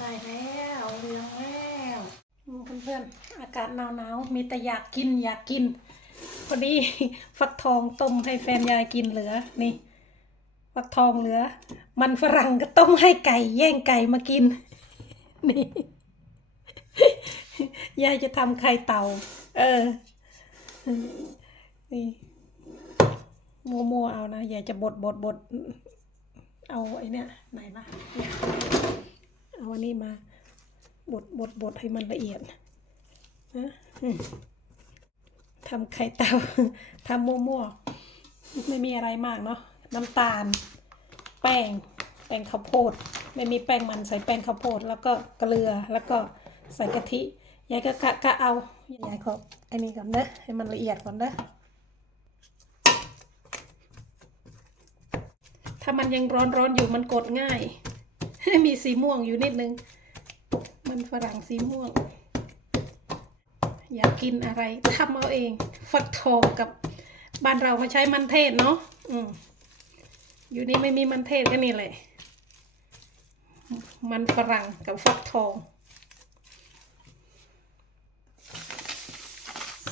ได้แล้วเหลืองแล้วอืมเพื่อนๆอากาศหนาวๆมีแต่อยากกินอยากกิน พอดีฟักทองต้มให้แฟนยายกินเหลือนี่ฟักทองเหลือ มันฝรั่งก็ต้มให้ไก่ แย่งไก่มากินนี่ยายจะทำไข่เต่า เออ นี่มัวๆเอานะ ยายจะบดบดบด เอาไอ้เนี่ยไหนล่ะ เอาอันนี้มาบดบดบดให้มันละเอียดนะทำไข่เต่าทำมั่วๆไม่มีอะไรมากเนาะน้ำตาล แป้ง แป้งข้าวโพด ไม่มีแป้งมันใส่แป้งข้าวโพด แล้วก็เกลือแล้วก็ใส่กะทิยายก็กะกะเอายายขออันนี้ก่อนเด้อให้มันละเอียดก่อนเด้อถ้ามันยังร้อนร้อนๆอยู่มันกดง่าย มีสีม่วงอยู่นิดนึง มันฝรั่งสีม่วง อยากกินอะไรทำเอาเอง ฟักทองกับบ้านเราเขาใช้มันเทศเนาะอืมอยู่นี่ไม่มีมันเทศก็นี่เลยมันฝรั่งกับฟักทอง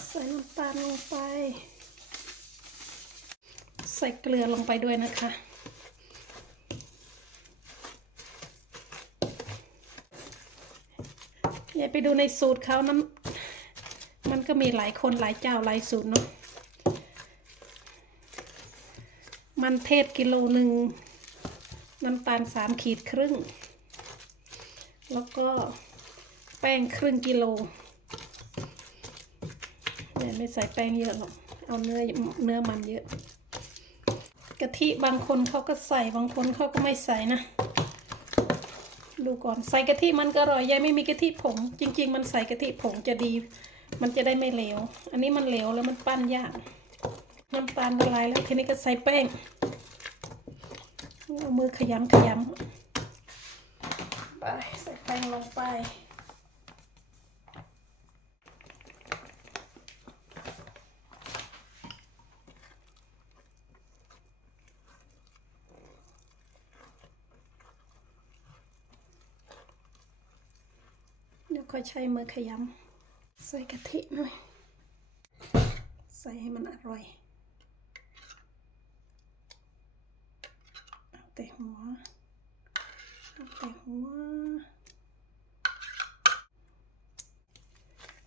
ใส่น้ำตาลลงไป ใส่เกลือลงไปด้วยนะคะ อย่าไปดูในสูตรเขานั้นมันก็มีหลายคนหลายเจ้าหลายสูตรเนาะมันเทศกิโลหนึ่งน้ำตาลสามขีดครึ่ง แล้วก็แป้งครึ่งกิโลเนี่ยไม่ใส่แป้งเยอะหรอกเอาเนื้อเนื้อมันเยอะกะทิบางคนเขาก็ใส่บางคนเขาก็ไม่ใส่นะ ดูก่อนใส่กะทิมันก็อร่อยยายไม่มีกะทิผง จริง ๆ มันใส่กะทิผงจะดี มันจะได้ไม่เหลว อันนี้มันเหลวแล้วมันปั้นยากน้ำตาลละลายแล้วทีนี้ก็ใส่แป้งเอามือขยำขยำไปใส่แป้งลงไป ค่อยใช้มือขยำใส่กะทิหน่อย ใส่ให้มันอร่อยเอาแต่หัวเอาแต่หัว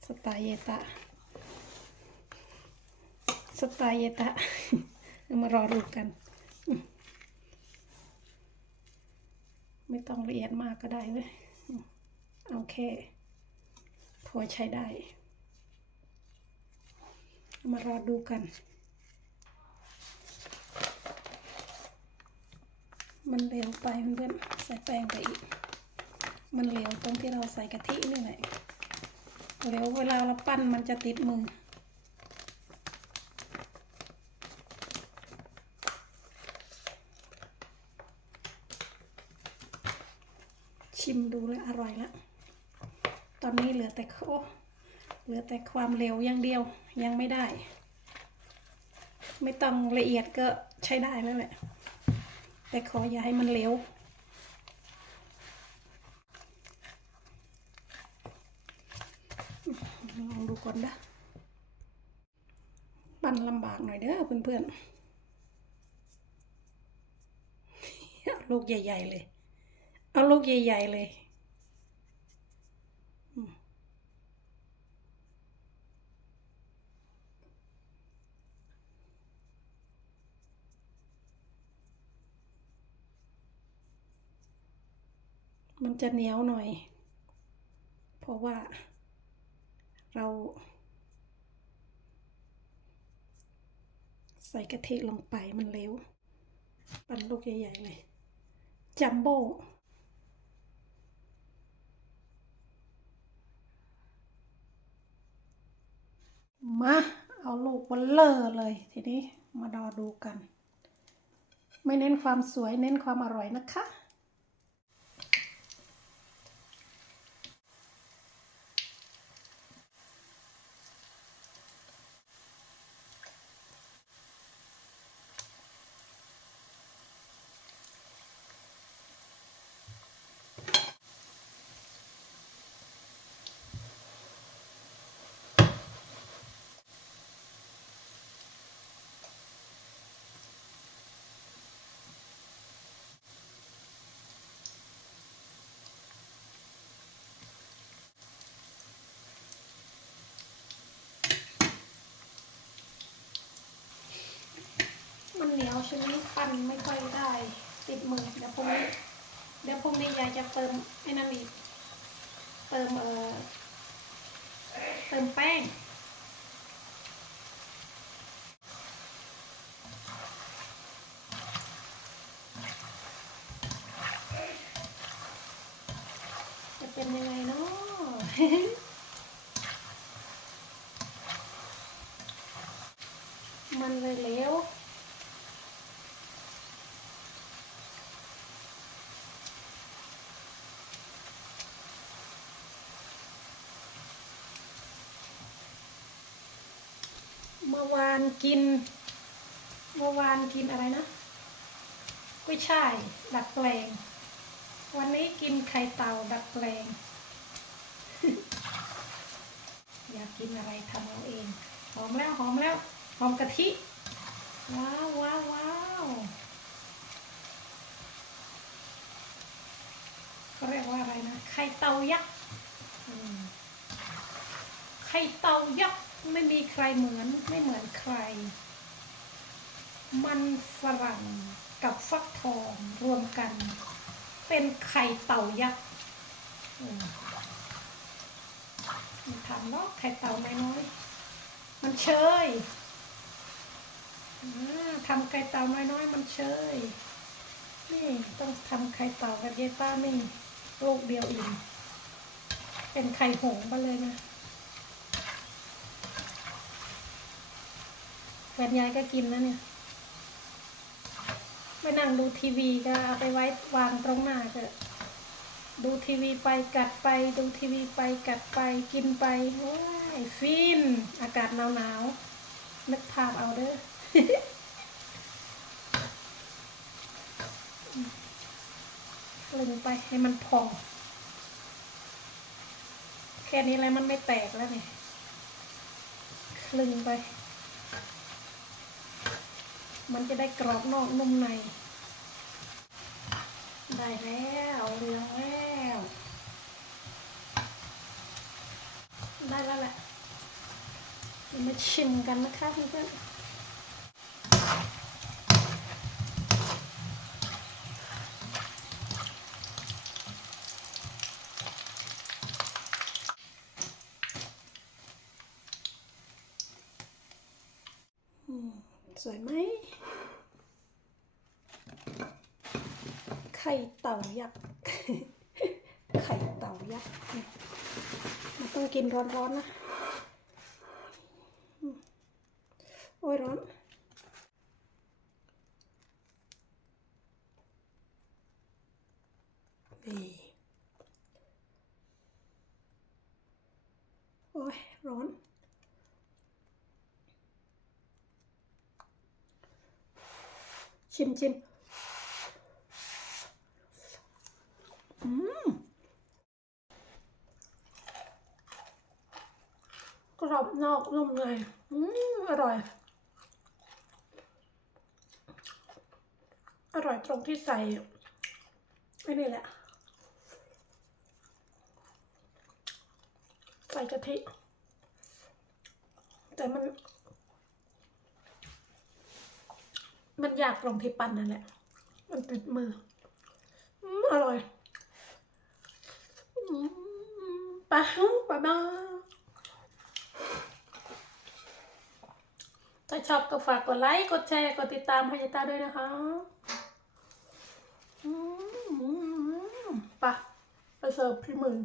สไตล์เยตะ สไตล์เยตะ มารอดูกันไม่ต้องละเอียดมากก็ได้เลยอืมเอาแค่ พอใช้ได้ มารอดูกัน มันเร็วไปเพื่อนใส่แป้งไปอีก มันเร็วตรงที่เราใส่กะทินี่แหละเร็วเวลาเราปั้นมันจะติดมือชิมดูแล้วอร่อยแล้ว ตอนนี้เหลือแต่โคเหลือแต่ความเร็วอย่างเดียวยังไม่ได้ ไม่ต้องละเอียดก็ใช้ได้แล้วแหละ แต่ขออย่าให้มันเร็วลองดูก่อนนะปั้นลำบากหน่อยเด้อเพื่อนๆ เอาลูกใหญ่ ๆ เลย เอาลูกใหญ่ ๆ เลย มันจะเหนียวหน่อย เพราะว่าเรา ใส่กะทิลงไปมันเร็วปั้นลูกใหญ่ๆเลย จัมโบ้มา เอาลูกเบลเลอร์เลยทีนี้มาดอดูกัน ไม่เน้นความสวยเน้นความอร่อยนะคะ มันไม่ค่อยได้ติดมือเดี๋ยวพรุ่งนี้เดี๋ยวพรุ่งนี้ยายจะเติมไอ้นั่นอีกเติมเอ่อเติมแป้งจะเป็นยังไงเนาะมันเลยเหลว เมื่อวานกิน เมื่อวานกินอะไรนะกุ้ยช่ายดัดแปลง วันนี้กินไข่เต่าดัดแปลง อยากกินอะไรทำเอาเอง หอมแล้วหอมแล้วหอมกะทิ ว้าวว้าวว้าวเขาเรียกว่าอะไรนะ ไข่เต่ายักษ์ไข่เต่ายักษ์ ไม่มีใครเหมือนไม่เหมือนใคร มันฝรั่งกับฟักทองรวมกัน เป็นไข่เต่ายักษ์มันทำเนาะไข่เต่าไม่น้อย มันเชยทำไข่เต่าไม่น้อย มันเชยนี่ต้องทำไข่เต่ากับยายป้านี่ลูกเดียวอีกเป็นไข่หงส์ไปเลยนะ แฟนยายก็กินนะเนี่ยไปนั่งดูทีวีก็เอาไปไว้วางตรงหน้าก็ดูทีวีไปกัดไป ดูทีวีไปกัดไปกินไปว้ายฟิน อากาศหนาวหนาวนึกภาพเอาเด้อคลึงไปให้มันพอง แค่นี้อะไรมันไม่แตกแล้วเนี่ยคลึงไป มันจะได้กรอบนอกนุ่มใน ได้แล้วเหลืองแล้ว ได้แล้วแหละมาชิมกันนะคะเพื่อนสวยไหม ไข่เต่ายักษ์ ไข่เต่ายักษ์มันต้องกินร้อนๆนะ โอ้ยร้อน นี่โอ้ยร้อนชิมชิม อืมกรอบ นอกนุ่มในอืมอร่อย อร่อยตรงที่ใส่ไอ้นี่แหละ ใส่กะทิ แต่มัน มันยากตรงที่ปั้นนั่นแหละ มันติดมืออืมอร่อยอืมไปบ๊ายบาย ถ้าชอบก็ฝากกดไลค์ กดแชร์ กดติดตามพยายตาด้วยนะคะปะไปไปเสิร์ฟพี่มือ